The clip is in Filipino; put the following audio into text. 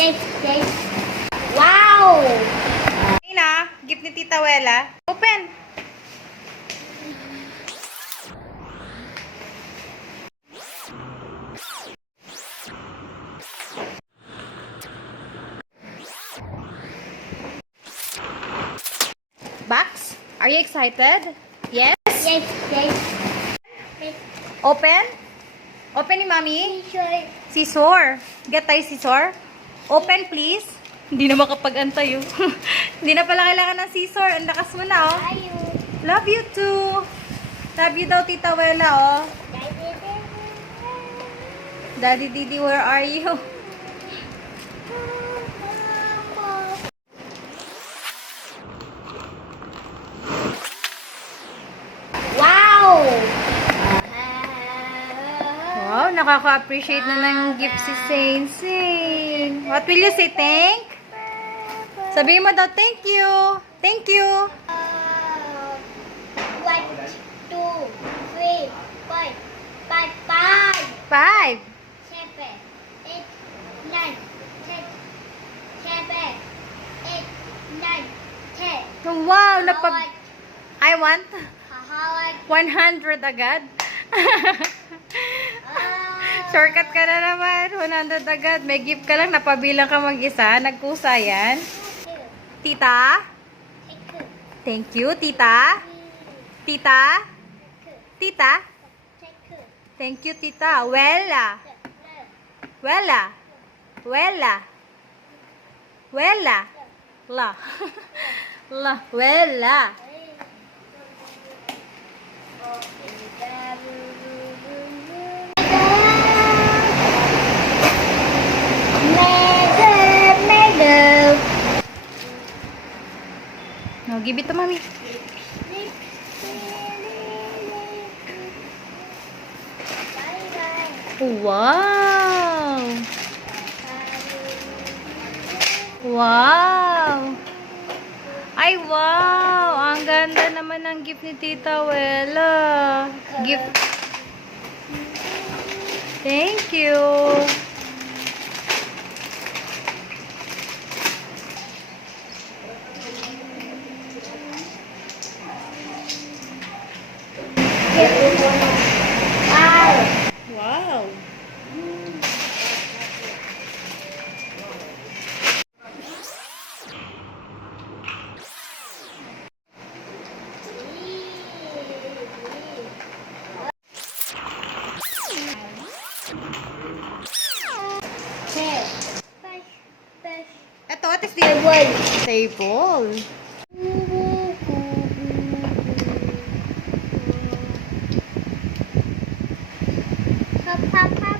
Yes, yes. Wow! Ayun na, gift ni Tita Wela. Open! Box, are you excited? Yes? Yes, yes. Open? Open ni Mami? Sure. Scissor. Get tayo scissor. Open, please. Hindi na makapag-antay, oh. Hindi na pala kailangan ng scissor. Ang lakas mo na, oh. Love you too. Love you daw, Tita Wela, oh. Daddy Didi, where are you? Wow, nakaka-appreciate na ng gift si Saint Saint. What will you say? Thank? Sabihin mo daw, thank you. Thank you. One, two, three, four, five, five, Five. seven, eight, nine, ten, seven, eight, nine, ten. Wow, napag... I want Howard, 100 agad. Shortcut ka na naman. 100 agad. May gift ka lang. Napabilang ka mag-isa. Nagkusa yan. Tita? Thank you, tita. Tita? Tita? Thank you, tita. Wella. Wella. Wella. Wella. La. La. Wella. No, give it to mommy. Wow! Wow! Ay, wow! Ang ganda naman ng gift ni Tita Wella. Gift. Thank you. Ito, what is this? Table. Papa,